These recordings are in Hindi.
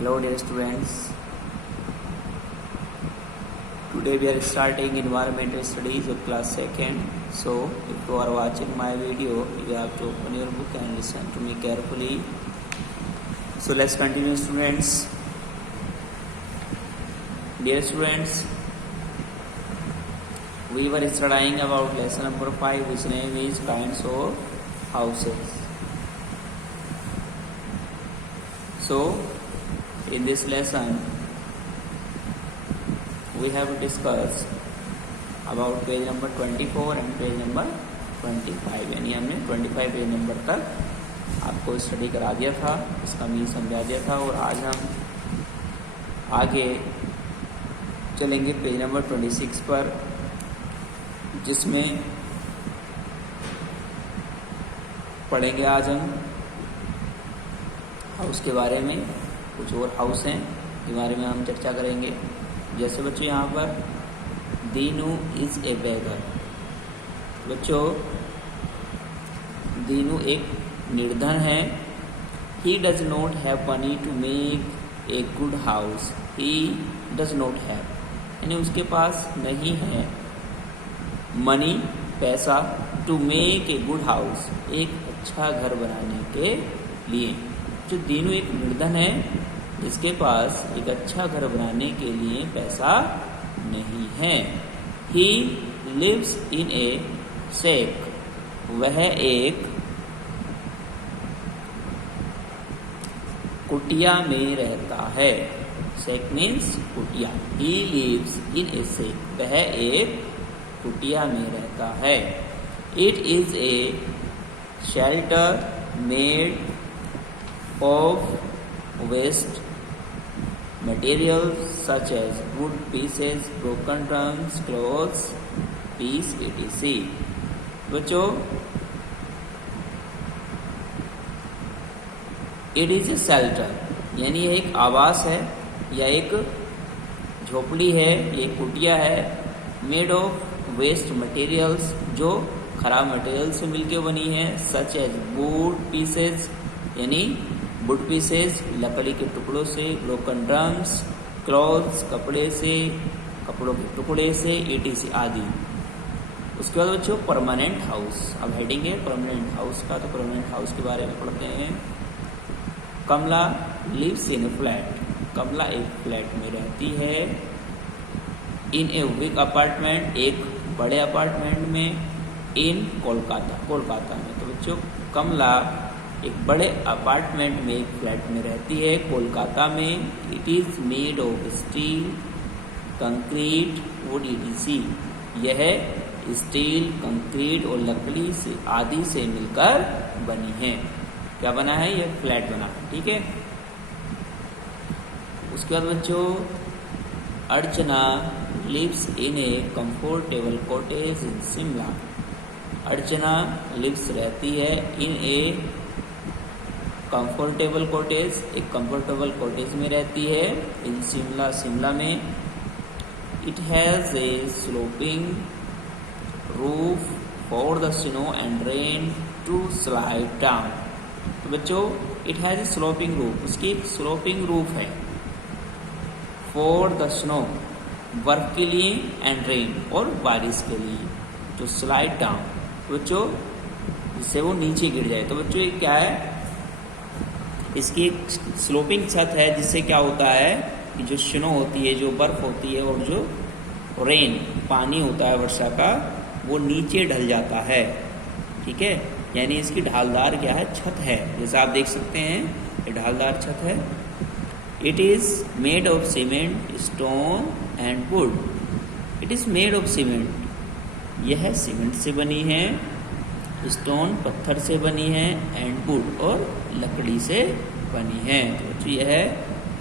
Hello dear students, today we are starting environmental studies of class 2nd. So if you are watching my video, you have to open your book and listen to me carefully. So let's continue students. Dear students, we were studying about lesson number 5, which name is kinds of houses. So in this lesson we have discussed about page number 24 and page number 25, यानी हमने 25 पेज नंबर तक आपको स्टडी करा दिया था, इसका मीन समझा दिया था। और आज हम आगे चलेंगे पेज नंबर 26 पर, जिसमें पढ़ेंगे आज हम हाउस के बारे में। कुछ और हाउस हैं के बारे में हम चर्चा करेंगे। जैसे बच्चों यहाँ पर दीनू इज ए बेगर। बच्चों दीनू एक निर्धन है। He does not have money to make a good house. He does not have, यानी उसके पास नहीं है मनी, पैसा, to make a good house, एक अच्छा घर बनाने के लिए। जो दीनू एक निर्धन है, जिसके पास एक अच्छा घर बनाने के लिए पैसा नहीं है। He lives in A shake, वह एक कुटिया में रहता है। शेक मीन्स कुटिया। He lives in A shake, वह एक कुटिया में रहता है। It is a shelter made of waste materials such as wood pieces, broken drums, clothes, piece, etc. बच्चों इट इज ए शेल्टर, यानी यह एक आवास है या एक झोपड़ी है, एक कुटिया है। मेड ऑफ वेस्ट मटेरियल्स, जो खराब मटेरियल से मिलकर बनी है। सच एज वुड पीसेज, यानी वुड पीसेस लकड़ी के टुकड़ों से। ब्रोकन ड्रम्स, क्लॉथ्स कपड़े से, कपड़ों के टुकड़े से, etc आदि। उसके बाद बच्चों परमानेंट हाउस। अब हेडिंग है परमानेंट हाउस का, तो परमानेंट हाउस के बारे में पढ़ते हैं। कमला लिव्स इन ए फ्लैट, कमला एक फ्लैट में रहती है। इन ए बिग अपार्टमेंट, एक बड़े अपार्टमेंट में। इन कोलकाता, कोलकाता में। तो बच्चों कमला एक बड़े अपार्टमेंट में, एक फ्लैट में रहती है कोलकाता में। It is made of steel, concrete, would, etc। यह स्टील, कंक्रीट और लकड़ी से आदि से मिलकर बनी है। क्या बना है? यह फ्लैट बना है, ठीक है। उसके बाद बच्चों Archana lives in a comfortable cottage in Shimla. Archana lives रहती है इन ए कंफर्टेबल कॉटेज, एक कंफर्टेबल कॉटेज में रहती है। इन शिमला, शिमला में। It has a sloping roof for the snow and rain to slide down. तो बच्चों it has a sloping roof, उसकी एक स्लोपिंग रूफ है। फॉर द स्नो, बर्फ के लिए, एंड रेन, और बारिश के लिए, टू स्लाइड डाउन, बच्चों जिससे वो नीचे गिर जाए। तो बच्चों ये क्या है? इसकी एक स्लोपिंग छत है, जिससे क्या होता है कि जो स्नो होती है, जो बर्फ होती है, और जो रेन पानी होता है वर्षा का, वो नीचे ढल जाता है, ठीक है। यानी इसकी ढालदार क्या है? छत है। जैसे आप देख सकते हैं ये ढालदार छत है। It is made of cement, stone and would. It is made of cement, यह सीमेंट से बनी है। स्टोन पत्थर से बनी है। एंड वुड, और लकड़ी से बनी है। तो यह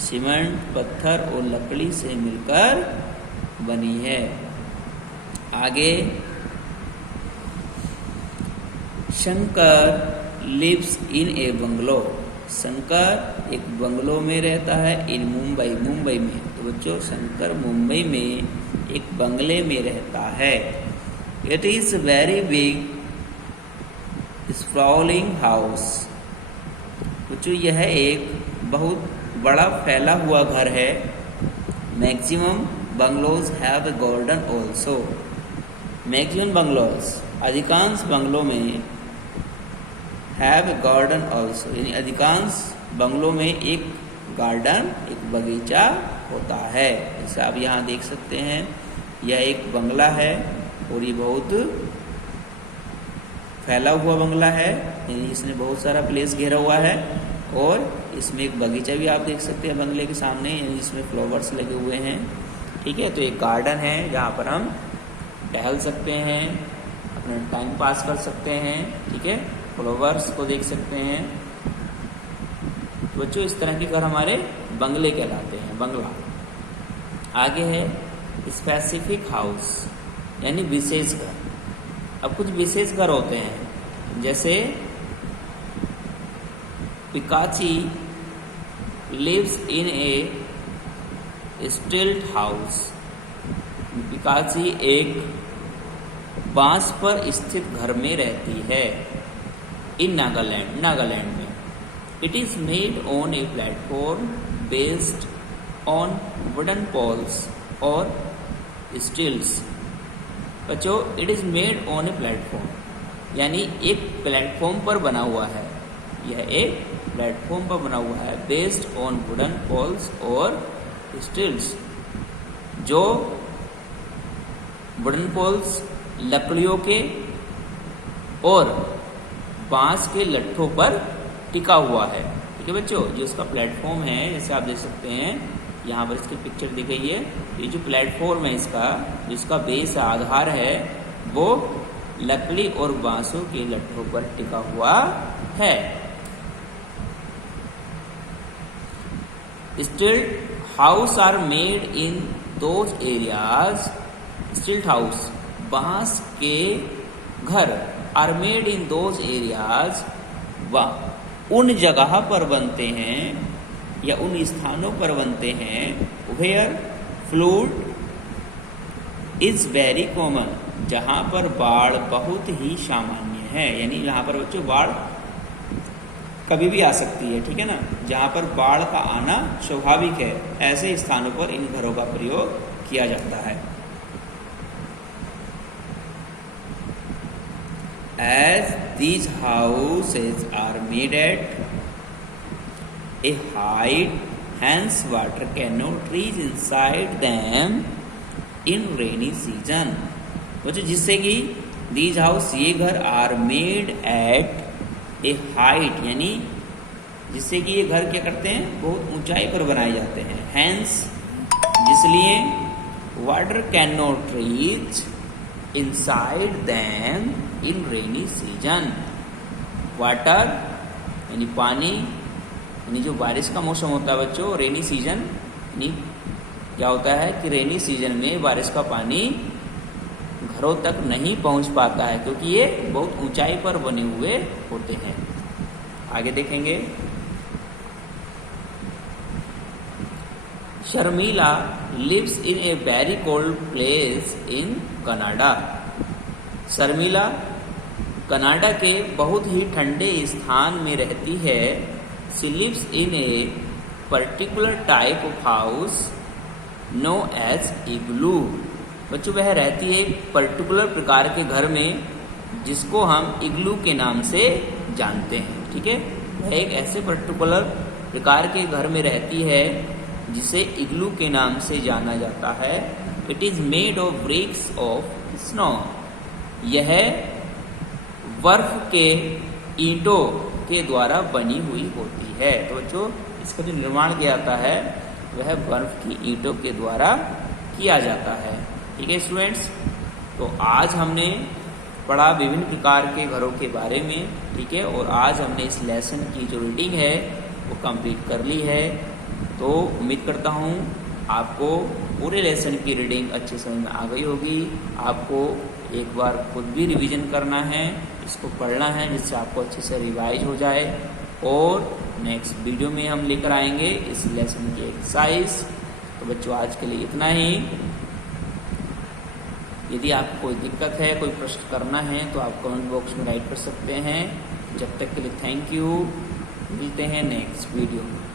सीमेंट, पत्थर और लकड़ी से मिलकर बनी है। आगे Shankar lives in a bungalow. Shankar एक बंगलो में रहता है। इन मुंबई, मुंबई में। तो बच्चों शंकर मुंबई में एक बंगले में रहता है। It is very big sprawling house. बच्चों यह एक बहुत बड़ा फैला हुआ घर है। Maximum bungalows have a garden also. Maximum bungalows, अधिकांश बंगलों में, हैव ए गार्डन ऑल्सो यानी अधिकांश बंगलों में एक गार्डन, एक बगीचा होता है। जैसे आप यहाँ देख सकते हैं, यह एक बंगला है और ये बहुत फैला हुआ बंगला है, यानी इसने बहुत सारा प्लेस घेरा हुआ है। और इसमें एक बगीचा भी आप देख सकते हैं बंगले के सामने, यानी इसमें फ्लावर्स लगे हुए हैं। ठीक है, तो एक गार्डन है जहाँ पर हम टहल सकते हैं, अपना टाइम पास कर सकते हैं। ठीक है, फ्लावर्स को देख सकते हैं। तो बच्चों, इस तरह के घर हमारे बंगले कहलाते हैं, बंगला। आगे है स्पेसिफिक हाउस यानी विशेष घर। अब कुछ विशेष घर होते हैं, जैसे पिकाची लिव्स इन ए स्टिल्ट हाउस। पिकाची एक बांस पर स्थित घर में रहती है, इन नागालैंड में। It is made on a platform based on wooden poles और स्टिल्स। बच्चों, it is made on a platform यानी एक प्लेटफॉर्म पर बना हुआ है। यह एक प्लेटफॉर्म पर बना हुआ है, बेस्ड ऑन वुडन पोल्स और स्टिल्स। जो वुडन पोल्स लकड़ियों के और बांस के लट्ठों पर टिका हुआ है। ठीक है बच्चों, जो इसका प्लेटफॉर्म है, जैसे आप देख सकते हैं यहाँ पर इसकी पिक्चर दी गई है। ये जो प्लेटफॉर्म है इसका, जिसका बेस आधार है, वो लकड़ी और बांसों के लट्ठों पर टिका हुआ है। Stilt house are made in those areas. Stilt house, बांस के घर, are made in those areas, उन जगह पर बनते हैं या उन स्थानों पर बनते हैं, where flood is very common, जहां पर बाढ़ बहुत ही सामान्य है। यानी यहाँ पर बच्चों बाढ़ कभी भी आ सकती है। ठीक है ना, जहां पर बाढ़ का आना स्वाभाविक है, ऐसे स्थानों पर इन घरों का प्रयोग किया जाता है। As these houses are made at a height, hence water cannot reach inside them in rainy season। बच्चों, जिससे कि these house, ये घर are made at a height यानी जिससे कि ये घर क्या करते हैं, बहुत ऊंचाई पर बनाए जाते हैं। hence, जिसलिए water cannot reach inside them in rainy season। Water यानी पानी, यानी जो बारिश का मौसम होता है बच्चों, रेनी सीजन, यानी क्या होता है कि रेनी सीजन में बारिश का पानी घरों तक नहीं पहुंच पाता है, क्योंकि ये बहुत ऊंचाई पर बने हुए होते हैं। आगे देखेंगे, Sharmila lives in a very cold place in Canada. Sharmila Canada के बहुत ही ठंडे स्थान में रहती है। She lives in a particular type of house known as igloo. बच्चों, वह रहती है एक पर्टिकुलर प्रकार के घर में, जिसको हम इग्लू के नाम से जानते हैं। ठीक है, वह एक ऐसे पर्टिकुलर प्रकार के घर में रहती है जिसे इग्लू के नाम से जाना जाता है। It is made of bricks of snow. यह बर्फ के ईंटों के द्वारा बनी हुई होती है। तो बच्चों, इसका जो निर्माण किया जाता है वह बर्फ की ईंटों के द्वारा किया जाता है। ठीक है स्टूडेंट्स, तो आज हमने पढ़ा विभिन्न प्रकार के घरों के बारे में। ठीक है, और आज हमने इस लेसन की जो रीडिंग है वो कंप्लीट कर ली है। तो उम्मीद करता हूँ आपको पूरे लेसन की रीडिंग अच्छे समझ में आ गई होगी। आपको एक बार खुद भी रिवीजन करना है, इसको पढ़ना है, जिससे आपको अच्छे से रिवाइज हो जाए। और नेक्स्ट वीडियो में हम लेकर आएंगे इस लेसन की एक्सरसाइज। तो बच्चों, आज के लिए इतना ही। यदि आपको कोई दिक्कत है, कोई प्रश्न करना है, तो आप कमेंट बॉक्स में राइट कर सकते हैं। जब तक के लिए थैंक यू। मिलते हैं नेक्स्ट वीडियो में।